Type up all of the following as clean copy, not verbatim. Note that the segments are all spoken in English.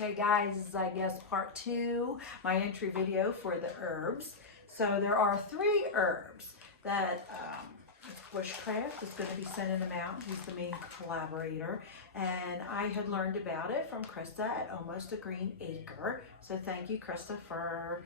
Okay guys, this is I guess part 2, my entry video for the herbs. So there are 3 herbs that Bushcraft is going to be sending them out. He's the main collaborator, and I had learned about it from Krista at Almost a Green Acre. So thank you, Krista, for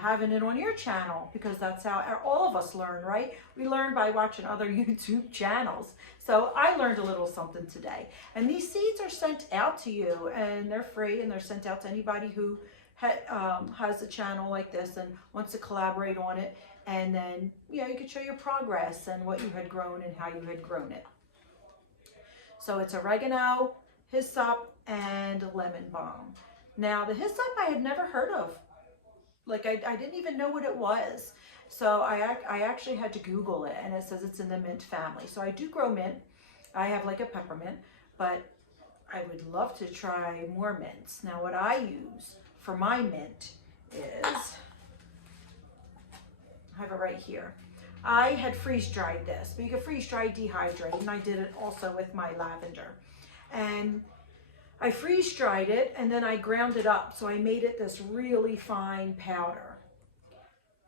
having it on your channel, because that's how all of us learn, right? We learn by watching other YouTube channels. So I learned a little something today. And these seeds are sent out to you, and they're free, and they're sent out to anybody who has a channel like this and wants to collaborate on it. And then, you can show your progress and what you had grown and how you had grown it. So it's oregano, hyssop, and lemon balm. Now, the hyssop I had never heard of. Like, I didn't even know what it was. So I actually had to Google it, and it says it's in the mint family. So I do grow mint. I have like a peppermint, but I would love to try more mints. Now, what I use for my mint is, I have it right here. I had freeze-dried this, but you can freeze-dry, dehydrate, and I did it also with my lavender. And I freeze-dried it, and then I ground it up, so I made it this really fine powder.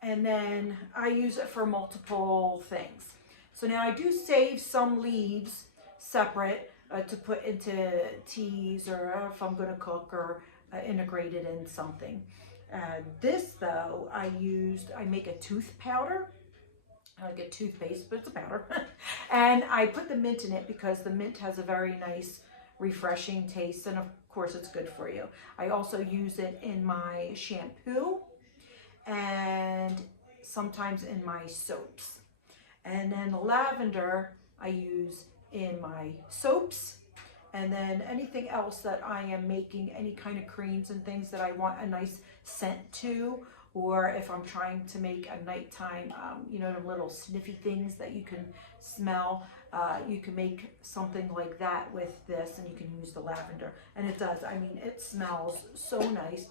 And then I use it for multiple things. So now I do save some leaves separate to put into teas, or if I'm going to cook, or integrate it in something. This though, I make a tooth powder, like a toothpaste, but it's a powder. And I put the mint in it because the mint has a very nice, refreshing taste, and of course it's good for you. I also use it in my shampoo and sometimes in my soaps. And then the lavender I use in my soaps. And then anything else that I am making, any kind of creams and things that I want a nice scent to, or if I'm trying to make a nighttime, the little sniffy things that you can smell, you can make something like that with this, and you can use the lavender. And it does, it smells so nice.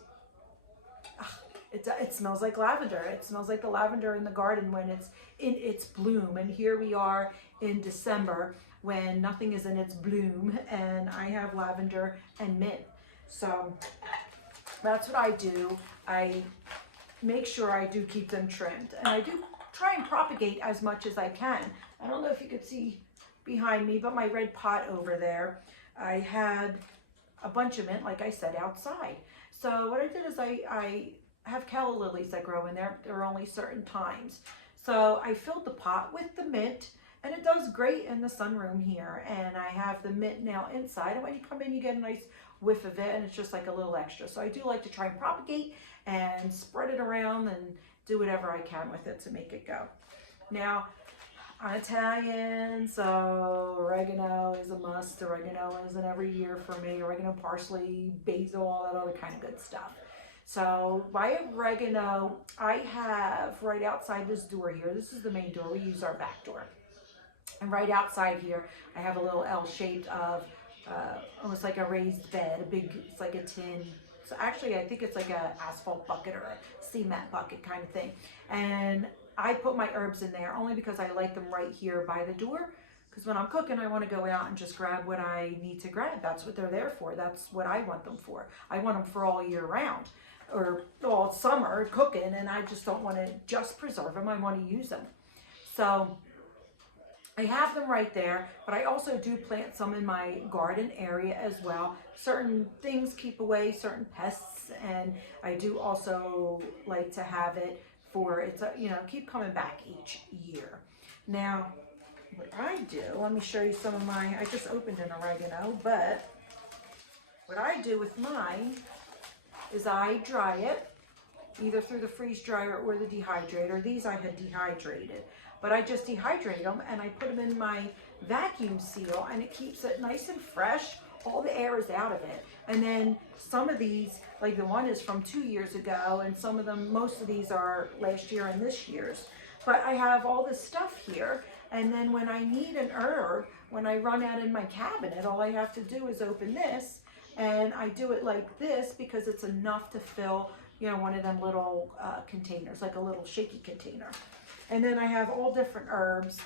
It smells like lavender. It smells like the lavender in the garden when it's in its bloom. And here we are in December when nothing is in its bloom, and I have lavender and mint. So that's what I do. I make sure I do keep them trimmed, and I do try and propagate as much as I can. I don't know if you could see behind me, but my red pot over there, I had a bunch of mint, like I said, outside. So what I did is I have calla lilies that grow in there. There are only certain times. So I filled the pot with the mint, and it does great in the sunroom here. And I have the mint now inside, and when you come in, you get a nice whiff of it, and it's just like a little extra. So I do like to try and propagate and spread it around and do whatever I can with it to make it go. Now, I'm Italian, so oregano is a must. Oregano is in every year for me. Oregano, parsley, basil, all that other kind of good stuff. So my oregano, I have right outside this door here. This is the main door. We use our back door. And right outside here, I have a little L-shaped of almost like a raised bed, it's like a tin. So actually, I think it's like a asphalt bucket or a cement bucket kind of thing. And I put my herbs in there only because I like them right here by the door. Because when I'm cooking, I want to go out and just grab what I need to grab. That's what they're there for. That's what I want them for. I want them for all year round, or all summer cooking, and I just don't want to just preserve them. I want to use them. So I have them right there, but I also do plant some in my garden area as well. Certain things keep away certain pests, and I do also like to have it for, keep coming back each year. Now, what I do, let me show you some of I just opened an oregano, but what I do with mine is I dry it, either through the freeze dryer or the dehydrator. These I had dehydrated, but I just dehydrate them and I put them in my vacuum seal, and it keeps it nice and fresh. All the air is out of it. And then some of these, like the one is from 2 years ago, and some of them, most of these are last year and this year's. But I have all this stuff here, and then when I need an herb, when I run out in my cabinet, all I have to do is open this, and I do it like this because it's enough to fill, one of them little containers, like a little shaky container. And then I have all different herbs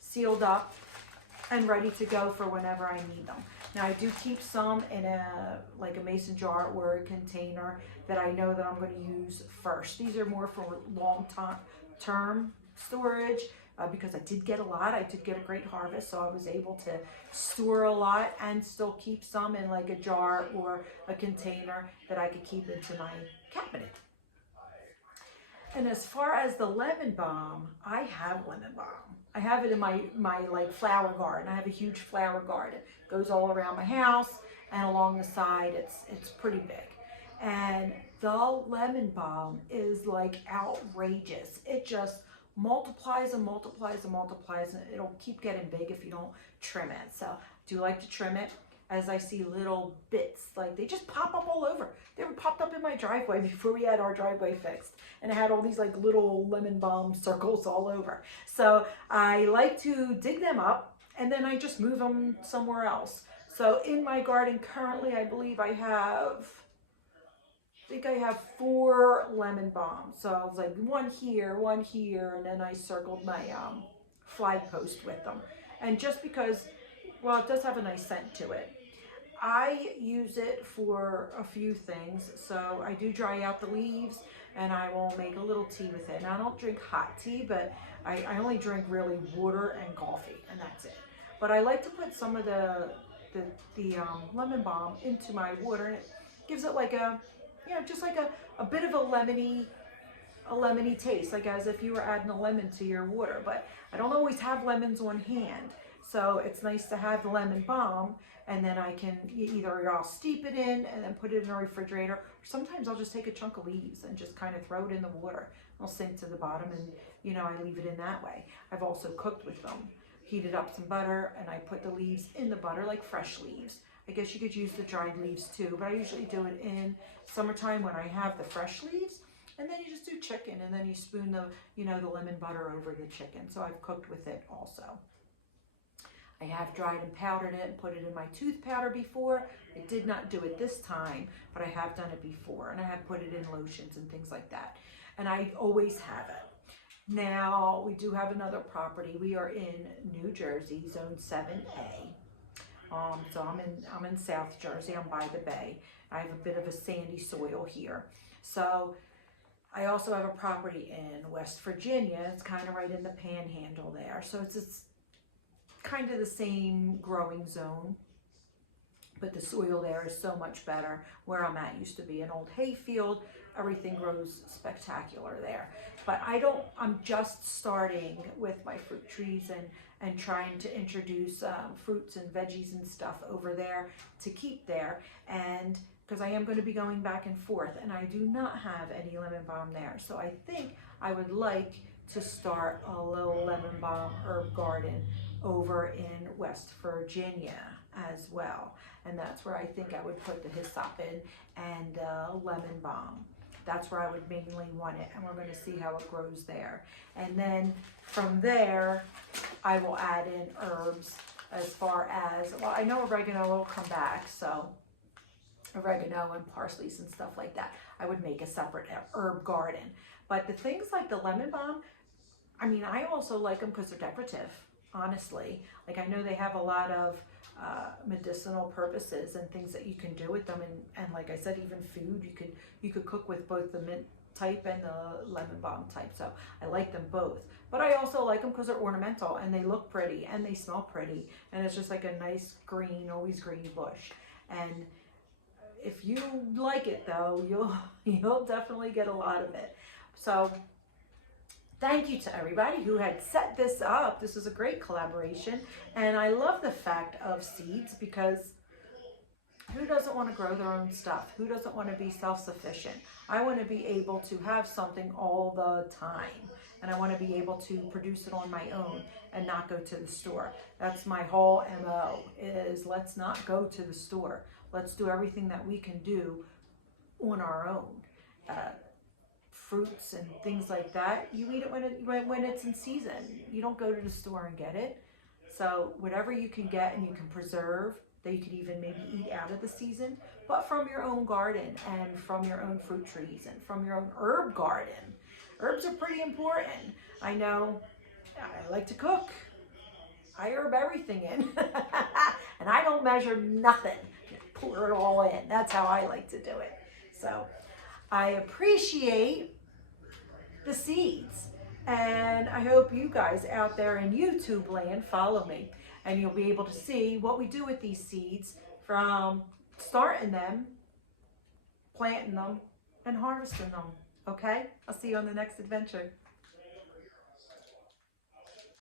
sealed up and ready to go for whenever I need them. Now I do keep some in like a mason jar or a container that I know that I'm going to use first. These are more for long-term storage because I did get a lot. I did get a great harvest, so I was able to store a lot and still keep some in like a jar or a container that I could keep into my cabinet. And as far as the lemon balm, I have lemon balm. I have it in my like flower garden. I have a huge flower garden. It goes all around my house and along the side. It's pretty big. And the lemon balm is like outrageous. It just multiplies and multiplies and multiplies, and it'll keep getting big if you don't trim it. So I do like to trim it. As I see little bits, like they just pop up all over. They were popped up in my driveway before we had our driveway fixed. And it had all these like little lemon balm circles all over. So I like to dig them up and then I just move them somewhere else. So in my garden currently, I believe I think I have 4 lemon balms. So I was like one here, and then I circled my flag post with them. And just because, well, it does have a nice scent to it. I use it for a few things. So I do dry out the leaves and I will make a little tea with it. Now I don't drink hot tea, but I only drink really water and coffee, and that's it. But I like to put some of the lemon balm into my water, and it gives it like a, you know, just like a bit of a lemony taste, like as if you were adding a lemon to your water. But I don't always have lemons on hand, so it's nice to have the lemon balm, and then I can either I'll steep it in and then put it in a refrigerator, or sometimes I'll just take a chunk of leaves and just kind of throw it in the water. It'll sink to the bottom, and you know, I leave it in that way. I've also cooked with them, heated up some butter, and I put the leaves in the butter like fresh leaves. I guess you could use the dried leaves too, but I usually do it in summertime when I have the fresh leaves. And then you just do chicken, and then you spoon the, you know, the lemon butter over the chicken. So I've cooked with it also. I have dried and powdered it and put it in my tooth powder before. I did not do it this time, but I have done it before, and I have put it in lotions and things like that. And I always have it. Now, we do have another property. We are in New Jersey, Zone 7A. So I'm in South Jersey. I'm by the bay. I have a bit of a sandy soil here. So I also have a property in West Virginia. It's kind of right in the panhandle there. So it's kind of the same growing zone, but the soil there is so much better. Where I'm at used to be an old hay field. Everything grows spectacular there. But I'm just starting with my fruit trees and trying to introduce fruits and veggies and stuff over there to keep there. And because I am going to be going back and forth, and I do not have any lemon balm there. So I think I would like to start a little lemon balm herb garden over in West Virginia as well. And that's where I think I would put the hyssop in and lemon balm. That's where I would mainly want it, and we're going to see how it grows there. And then from there, I will add in herbs as far as, well, I know oregano will come back, so oregano and parsleys and stuff like that. I would make a separate herb garden. But the things like the lemon balm, I mean, I also like them because they're decorative, honestly. Like, I know they have a lot of medicinal purposes and things that you can do with them, and like I said, even food you could cook with both the mint type and the lemon balm type. So I like them both, but I also like them because they're ornamental and they look pretty and they smell pretty, and it's just like a nice green, always green bush. And if you like it though, you'll definitely get a lot of it. So thank you to everybody who had set this up. This was a great collaboration, and I love the fact of seeds, because who doesn't want to grow their own stuff? Who doesn't want to be self-sufficient? I want to be able to have something all the time, and I want to be able to produce it on my own and not go to the store. That's my whole MO, is let's not go to the store. Let's do everything that we can do on our own. Fruits and things like that, you eat it when it's in season. You don't go to the store and get it. So whatever you can get and you can preserve, that you could even maybe eat out of the season, but from your own garden and from your own fruit trees and from your own herb garden. Herbs are pretty important. I know I like to cook. I herb everything in. And I don't measure nothing. Just pour it all in. That's how I like to do it. So I appreciate the seeds. And I hope you guys out there in YouTube land follow me. And you'll be able to see what we do with these seeds from starting them, planting them, and harvesting them. Okay? I'll see you on the next adventure.